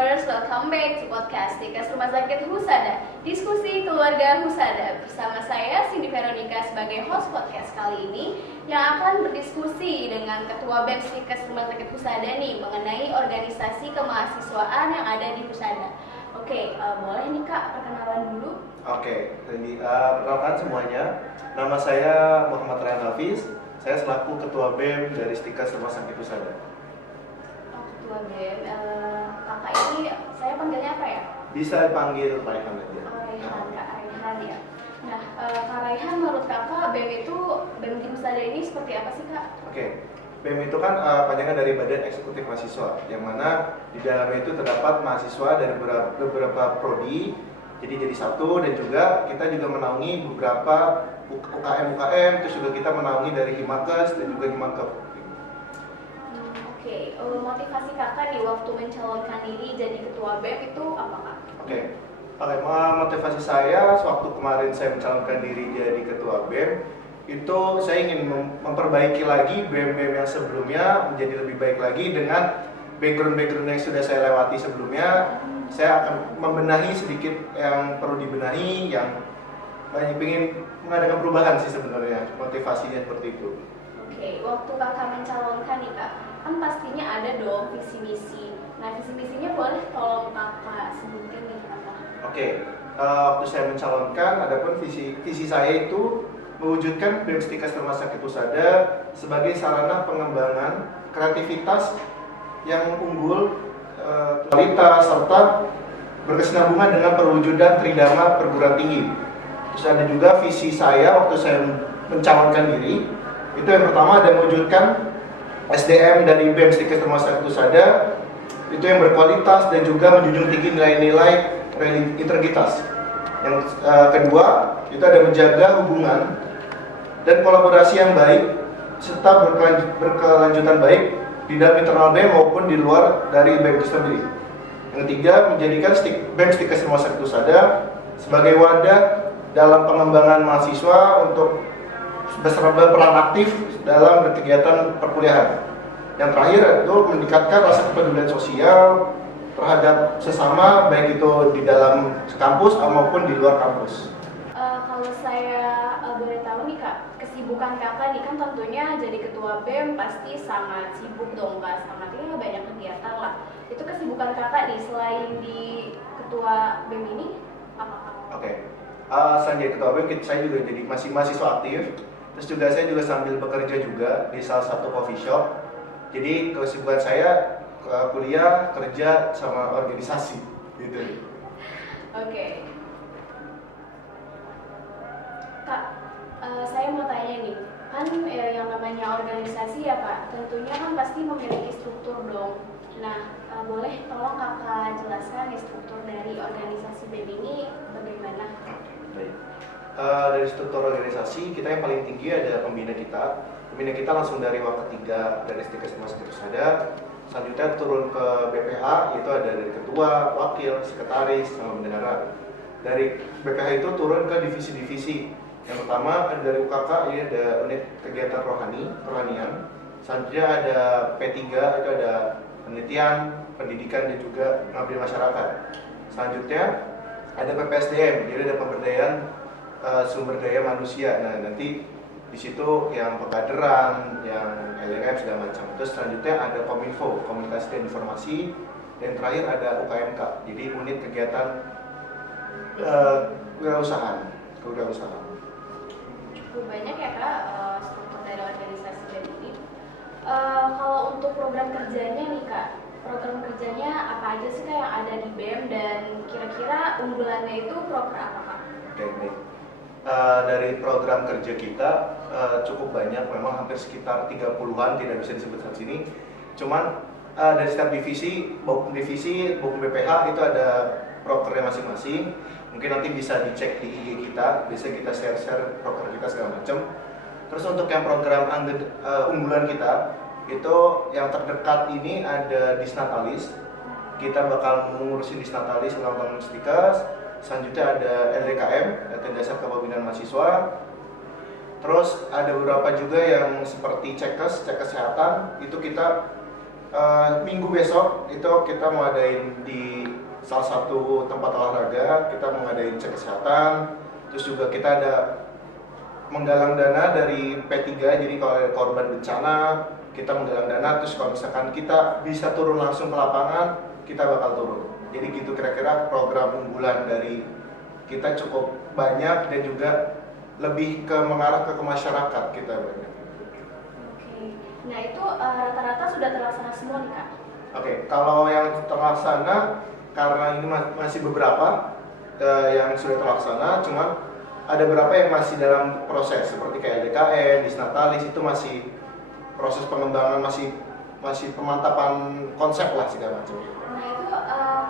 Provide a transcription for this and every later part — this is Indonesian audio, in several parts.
viewers, welcome back to podcast Tikas Rumah Sakit Husada, diskusi keluarga Husada. Bersama saya Cindy Veronica sebagai host podcast kali ini yang akan berdiskusi dengan Ketua BEM Tikas Rumah Sakit Husada nih mengenai organisasi kemahasiswaan yang ada di Husada. Oke, boleh nih Kak perkenalan dulu? Oke, jadi perkenalkan semuanya. Nama saya Muhammad Ryan Hafiz. Saya selaku Ketua BEM dari Stikas Rumah Sakit Husada. Ketua BEM, kakak ini saya panggilnya apa ya? Bisa dipanggil Raihan aja. Raihan, Kak Raihan ya. Nah, Kak Raihan, menurut kakak BEM di Husada ini seperti apa sih Kak? Oke, BEM itu kan panjangan dari Badan Eksekutif Mahasiswa, yang mana di dalamnya itu terdapat mahasiswa dari beberapa prodi, jadi satu, dan juga kita juga menaungi beberapa UKM, terus juga kita menaungi dari Himakes dan juga Himakep. Oke, motivasi kakak nih waktu mencalonkan diri jadi ketua BEM itu apa Kak? Oke, motivasi saya waktu kemarin saya mencalonkan diri jadi ketua BEM itu saya ingin memperbaiki lagi BEM-BEM yang sebelumnya menjadi lebih baik lagi dengan background yang sudah saya lewati sebelumnya. Saya akan membenahi sedikit yang perlu dibenahi, yang banyak ingin mengadakan perubahan sih sebenarnya, motivasinya seperti itu. Oke, waktu kakak mencalonkan nih Kak, kan pastinya ada dong visi misi. Nah, visi misinya boleh tolong kakak sebutin nih apa? Oke, waktu saya mencalonkan, adapun visi saya itu mewujudkan BEM Stikas Rumah Sakit Husada sebagai sarana pengembangan kreativitas yang unggul, kualitas serta berkesinambungan dengan perwujudan tridharma perguruan tinggi. Terus ada juga visi saya waktu saya mencalonkan diri, itu yang pertama ada mewujudkan SDM dari BEM Stikas Rumah Sakit Husada itu yang berkualitas dan juga menjunjung tinggi nilai-nilai integritas. Yang kedua itu ada menjaga hubungan dan kolaborasi yang baik serta berkelanjutan baik di dalam internal BEM maupun di luar dari BEM itu sendiri. Yang ketiga, menjadikan BEM Stikas Rumah Sakit Husada sebagai wadah dalam pengembangan mahasiswa untuk berperan aktif dalam kegiatan perkuliahan. Yang terakhir itu meningkatkan rasa kepedulian sosial terhadap sesama, baik itu di dalam kampus maupun di luar kampus. Kalau saya boleh tahu nih Kak, kesibukan kakak nih kan tentunya jadi ketua BEM pasti sangat sibuk dong Kak, sangatnya banyak kegiatan lah. Itu kesibukan kakak nih selain di ketua BEM ini apa Kak? Oke, selain jadi ketua BEM, saya juga jadi masih mahasiswa aktif. Terus juga saya juga sambil bekerja juga di salah satu coffee shop. Jadi kesibukan saya kuliah, kerja, sama organisasi gitu. Oke. Kak, saya mau tanya nih, kan yang namanya organisasi ya Kak, tentunya kan pasti memiliki struktur dong. Nah, boleh tolong kakak jelaskan nih struktur dari organisasi BEM ini bagaimana? Baik. Dari struktur organisasi, kita yang paling tinggi ada pembina kita. Pembina kita langsung dari WAK ketiga dari Stikas Rumah Sakit Husada. Selanjutnya turun ke BPH, itu ada dari ketua, wakil, sekretaris, sama bendahara. Dari BPH itu turun ke divisi-divisi. Yang pertama ada dari UKK, ini ada unit kegiatan kerohanian. Selanjutnya ada P3, itu ada penelitian, pendidikan, dan juga pengabdian masyarakat. Selanjutnya ada PPSDM, jadi ada pemberdayaan sumber daya manusia. Nah, nanti di situ yang pekaderan, yang LRM segala macam. Terus selanjutnya ada Kominfo, komunikasi dan informasi, dan terakhir ada UKMK, jadi unit kegiatan kewirausahaan. Cukup banyak ya Kak struktur dari organisasi BEM ini. Kalau untuk program kerjanya nih Kak, program kerjanya apa aja sih Kak yang ada di BEM dan kira-kira unggulannya itu program apa Kak? Oke, baik. Dari program kerja kita cukup banyak, memang hampir sekitar 30-an, tidak bisa disebut saat sini. Cuman dari setiap divisi maupun BPH itu ada prokernya masing-masing. Mungkin nanti bisa dicek di IG kita, bisa kita share proker kita segala macam. Terus untuk yang program unggulan kita itu yang terdekat ini ada Disnatalis. Kita bakal mengurusin Disnatalis ulang-tahun Stikas. Selanjutnya ada LDKM, Latihan Dasar Kepemimpinan Mahasiswa. Terus ada beberapa juga yang seperti cek kesehatan, itu kita minggu besok itu kita mau adain di salah satu tempat olahraga, kita mau ngadain cek kesehatan, terus juga kita ada menggalang dana dari P3, jadi kalau ada korban bencana kita menggalang dana, terus kalau misalkan kita bisa turun langsung ke lapangan, kita bakal turun. Jadi gitu kira-kira program unggulan dari kita cukup banyak dan juga lebih ke mengarah ke masyarakat kita banyak. Oke. Nah itu rata-rata sudah terlaksana semua nih Kak? Oke, kalau yang terlaksana karena ini masih beberapa yang sudah terlaksana, cuman ada beberapa yang masih dalam proses seperti kayak DKN, Disnatalis itu masih proses pengembangan, masih pemantapan konsep lah segala macam. Nah itu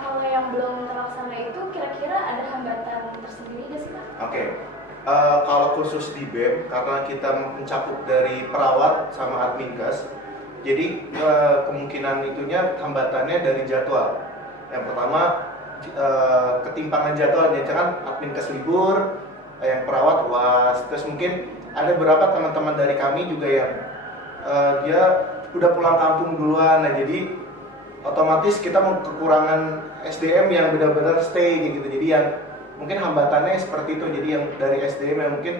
kalau yang belum terlaksana itu kira-kira ada hambatan tersendiri nggak sih Kak? Oke, kalau khusus di BEM karena kita mencakup dari perawat sama adminkes, jadi kemungkinan itunya hambatannya dari jadwal. Yang pertama ketimpangan jadwalnya, kan adminkes libur, yang perawat UAS, terus mungkin ada beberapa teman-teman dari kami juga yang dia udah pulang kampung duluan, nah jadi otomatis kita mau kekurangan SDM yang benar-benar stay gitu. Jadi yang mungkin hambatannya seperti itu. Jadi yang dari SDM yang mungkin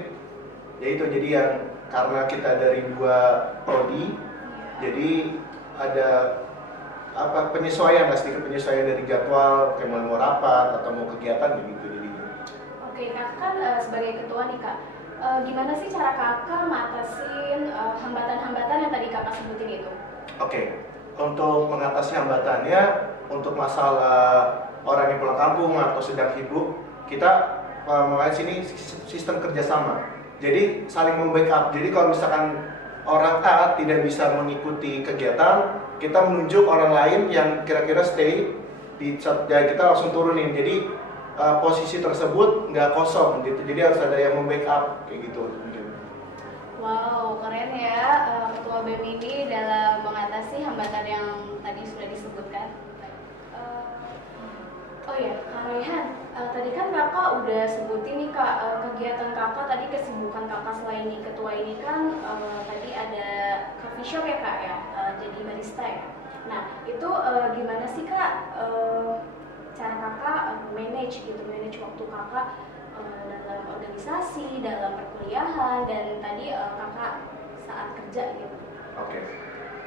ya itu, jadi yang karena kita dari 2 prodi, jadi ada penyesuaian lah, sedikit penyesuaian dari jadwal kayak mau rapat atau mau kegiatan begitu jadinya. Oke, Kakak kan sebagai ketua nih Kak, gimana sih cara Kakak matasin hambatan-hambatan yang tadi Kakak sebutin itu? Oke, untuk mengatasi hambatannya, untuk masalah orang yang pulang kampung atau sedang sibuk, kita mulai sini sistem kerjasama. Jadi saling membackup. Jadi kalau misalkan orang A tidak bisa mengikuti kegiatan, kita menunjuk orang lain yang kira-kira stay ya kita langsung turunin. Jadi posisi tersebut nggak kosong gitu. Jadi harus ada yang membackup kayak gitu. Wow, keren ya Ketua BEM ini dalam mengatasi hambatan yang tadi sudah disebutkan. Oh ya, Kak Raihan, tadi kan Kakak udah sebutin nih Kak, kegiatan Kakak tadi, kesibukan Kakak selain di ketua ini kan tadi ada coffee shop ya Kak ya, jadi barista ya. Nah itu gimana sih Kak cara Kakak manage waktu Kakak dalam organisasi, dalam perkuliahan, dan tadi Kakak saat kerja gitu? Oke.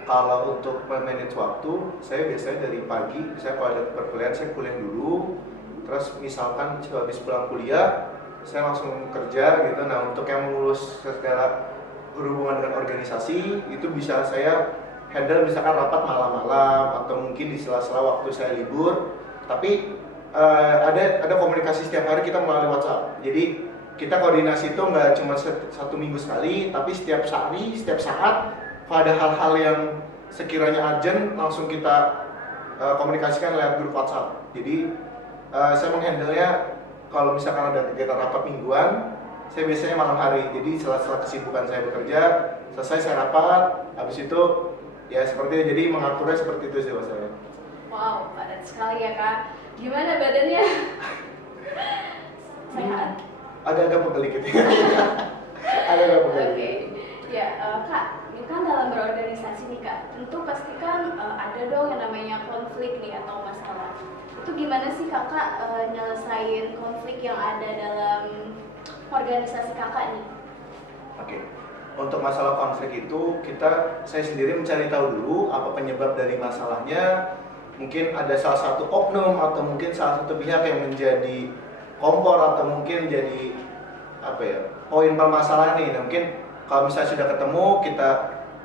Kalau untuk manage waktu, saya biasanya dari pagi, saya kalau ada perkuliahan saya kuliah dulu, terus misalkan habis pulang kuliah, saya langsung kerja gitu. Nah untuk yang mengurus segala berhubungan dengan organisasi, itu bisa saya handle misalkan rapat malam-malam atau mungkin di sela-sela waktu saya libur. Tapi ada komunikasi setiap hari kita melalui WhatsApp. Jadi kita koordinasi itu nggak cuma 1 minggu sekali, tapi setiap hari, setiap saat. Pada hal-hal yang sekiranya urgent langsung kita komunikasikan lewat grup WhatsApp. Jadi saya menghandle-nya kalau misalkan ada kegiatan rapat mingguan, saya biasanya malam hari. Jadi setelah kesibukan saya bekerja, selesai saya rapat, habis itu ya seperti itu. Jadi mengaturnya seperti itu sih Mas saya. Wow, padat sekali ya Kak. Gimana badannya? Sehat? Agak-agak pegel gitu. Agak-agak pegel. Oke. Ya, Kak, ini kan dalam berorganisasi nih Kak, tentu pastikan ada dong yang namanya konflik nih atau masalah. Itu gimana sih Kakak nyelesain konflik yang ada dalam organisasi Kakak nih? Oke. Untuk masalah konflik itu saya sendiri mencari tahu dulu apa penyebab dari masalahnya. Mungkin ada salah satu oknum atau mungkin salah satu pihak yang menjadi kompor atau mungkin jadi poin permasalahan nih. Nah, mungkin kalau misalnya sudah ketemu, kita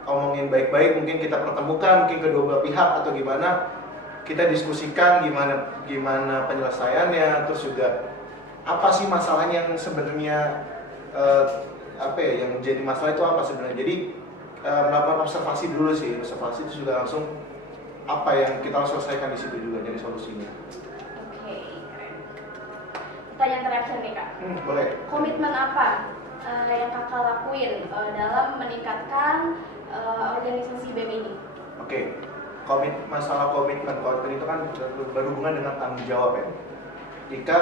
omongin baik-baik, mungkin kita pertemukan mungkin kedua belah pihak atau gimana, kita diskusikan gimana penyelesaiannya, terus juga apa sih masalahnya yang sebenarnya yang menjadi masalah itu apa sebenarnya. Jadi melakukan observasi dulu sih, observasi itu juga langsung apa yang kita harus selesaikan di situ juga jadi solusinya. Oke, keren. Pertanyaan terakhir nih Kak. Boleh. Komitmen apa yang Kakak lakuin dalam meningkatkan organisasi BEM ini? Oke. Masalah komitmen itu kan berhubungan dengan tanggung jawab ya. Jika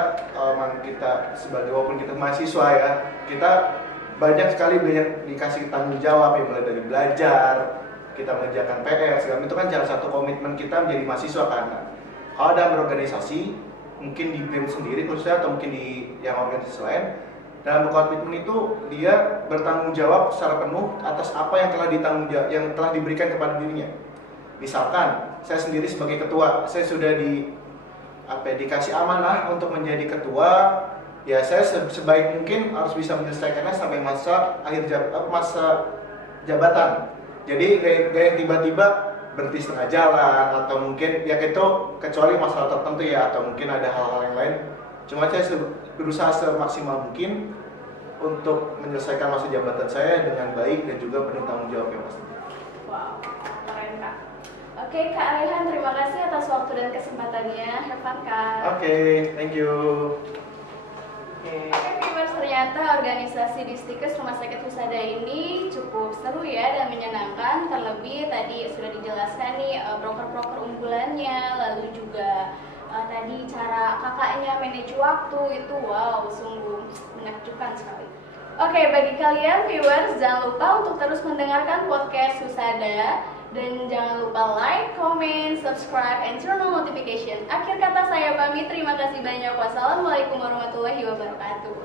kita walaupun kita mahasiswa ya, kita banyak sekali dikasih tanggung jawab ya, mulai dari belajar, kita mengerjakan PR segala itu kan salah satu komitmen kita menjadi mahasiswa kan. Nah, kalau dalam berorganisasi mungkin di BEM sendiri khususnya atau mungkin di yang organisasi lain, dalam berkomitmen itu dia bertanggung jawab secara penuh atas apa yang telah diberikan kepada dirinya. Misalkan saya sendiri sebagai ketua, saya sudah dikasih amanah untuk menjadi ketua, ya saya sebaik mungkin harus bisa menyelesaikannya sampai masa jabatan. Jadi gaya tiba-tiba berhenti setengah jalan atau mungkin ya itu kecuali masalah tertentu ya, atau mungkin ada hal-hal yang lain. Cuma saya berusaha semaksimal mungkin untuk menyelesaikan masa jabatan saya dengan baik dan juga penuh tanggung jawab yang pasti. Wow, keren Kak. Oke Kak Rehan, terima kasih atas waktu dan kesempatannya. Have fun Kak. Oke, thank you. Oke, viewers, ternyata organisasi Distikes Rumah Sakit Husada ini cukup seru ya dan menyenangkan. Terlebih tadi sudah dijelaskan nih broker-broker unggulannya, lalu juga tadi cara kakaknya manage waktu itu wow, sungguh menakjubkan sekali. Oke, bagi kalian viewers jangan lupa untuk terus mendengarkan podcast Husada dan jangan lupa like, comment, subscribe, and turn on notification. Akhir kata saya pamit, terima kasih banyak. Wassalamualaikum warahmatullahi wabarakatuh.